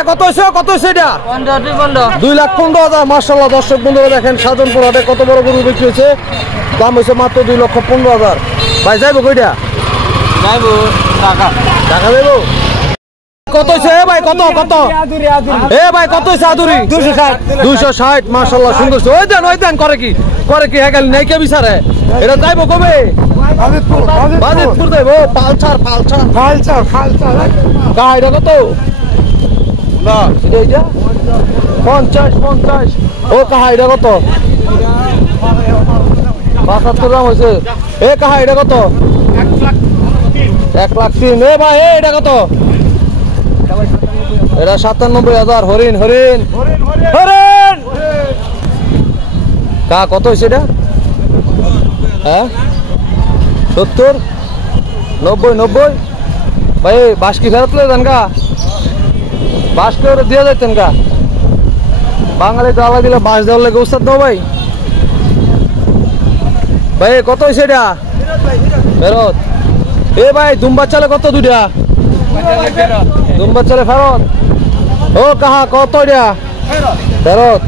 এটা কত হয়েছে এটা 2,15,000 মাশাআল্লাহ। দর্শক বন্ধুরা দেখেন সাজনপুর হাটে কত বড় গরু বিক্রি হয়েছে, দাম হয়েছে মাত্র 2,15,000। ভাই যাইবো কইটা? যাইবো টাকা দেবো। কত হয়েছে ভাই? কত এ ভাই কত হয়েছে আদুরি? 260 মাশাআল্লাহ সুন্দর। ওই দেন করে কি হ্যাঁ গেল নাই কে বিচারে এটা যাইবো কবে? বাজিতপুর যাইবো। পালছার এটা কত না এটা 50 ও কাহা এটা কত? 75 দাম হয়েছে। এ কাহা এটা কত? 1,03,000। এ ভাই এটা কত? এটা 97,000। হরিণ কা কত হয়েছে এটা? হ্যাঁ 70 90 ভাই বাস কি ফেরত লে দেন গা? বাস কে ওরা দিয়ে যাইতেন গা? বাঙালি তো আলাদা দিলে বাস দেওয়ার লেগে উস্তাদ দাও ভাই কত হয়েছে এটা? ফেরত। এ ভাই দুম্বার চালে কত? দুইটা দুম্বার চালে ফেরত। ও কাহা কত এটা? ফেরত।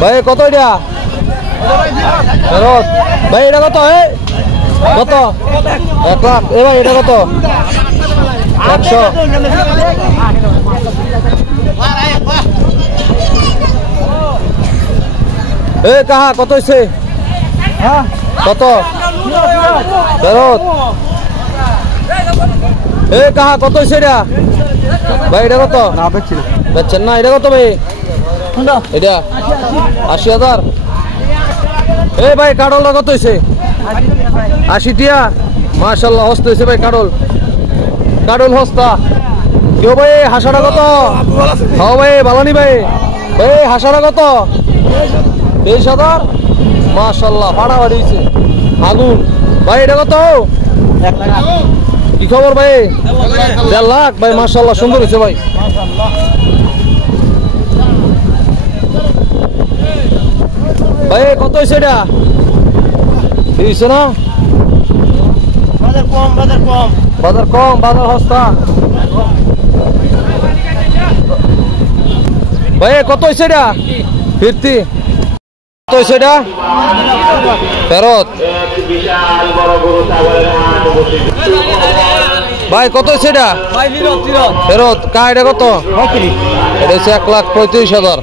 ভাই কত এটা? ফেরত। ভাই এটা কত? কত? 1 লাখ। এ ভাই এটা কত? 100। এ কাহা কত হয়েছে? কত? ফেরত। এ কাহা কত হয়েছে এটা? ভাই এটা কত? বেচছেন না? এটা কত ভাই? এটা 80,000। এ ভাই কাডলটা কত হয়েছে? 80 টিয়া মাশাআল্লাহ। হস্ত হয়েছে ভাই কাডল হস্তা। কেউ ভাই হাসাটা কত? হ্যাঁ ভাই ভালানি ভাই হাসাটা কত? 23,000 মাশাআল্লাহ। ফাড়াফাড়ি হয়েছে আগুন। ভাই এটা কত? 1 লাখ। কি খবর ভাই? 1.5 লাখ ভাই মাশাআল্লাহ সুন্দর হয়েছে ভাই। ভাই কত হয়েছে এটা? দিয়েছে না? বাজার কম বাজার সস্তা। ভাই কত হয়েছে এটা? 50। কত হয়েছে এটা? ফেরত। ভাই কত হয়েছে এটা? ফেরত। কা এটা কত? এটা হচ্ছে 1,35,000।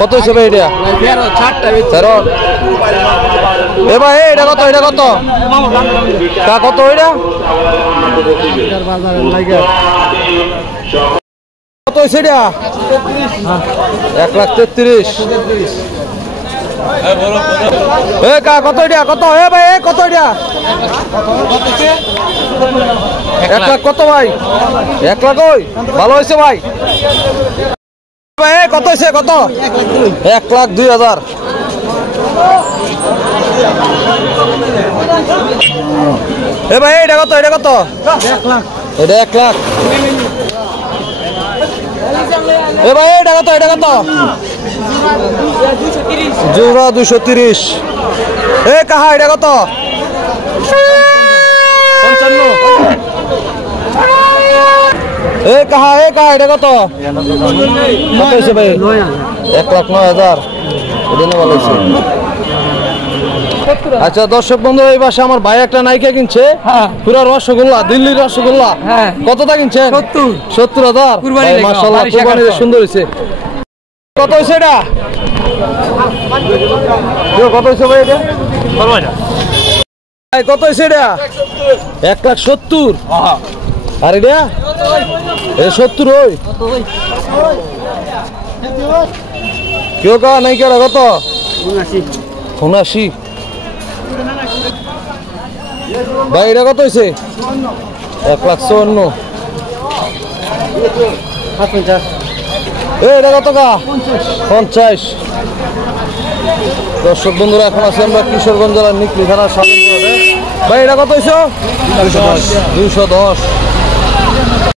কত হয়েছে ভাই এটা? ফেরত। এ ভাই এটা কত? কা কত এটা? কত হয়েছে এটা? 1,33,000। এ কা কত এটা? কত? এ ভাই কত এটা? 1 লাখ। কত ভাই? 1 লাখ। ওই ভালো হয়েছে ভাই। কত হয়েছে? কত? 1,02,000। এ ভাই এটা কত? এটা 1 লাখ। এ ভাই এটা কত? জোড়া 230। এ কাহা এটা কত? 55। এ কাহা এটা কত? কত হয়েছে ভাই? 1,09,000। এটা ভালো হয়েছে। আচ্ছা দর্শক বন্ধু এই পাশে আমার ভাই একটা নাইকা কিনছে পুরো রসগোল্লা, দিল্লির রসগোল্লা। কতটা কিনছেন? 70,000। মাশাআল্লাহ কুরবানির সুন্দর হয়েছে। কত হয়েছে এটা? কত হয়েছে ভাই এটা? কত হয়েছে এটা? 1,70,000। আর এটা 70। ওই কেউ কা নাই কেডা কত? 79। ভাই এটা কত হয়েছে? 1,54,000। এটা কত কা? 50। দর্শক বন্ধুরা এখন আছি আমরা কিশোরগঞ্জ জেলার নিকলি থানার সামনে। ভাই এটা কত হয়েছে? 210।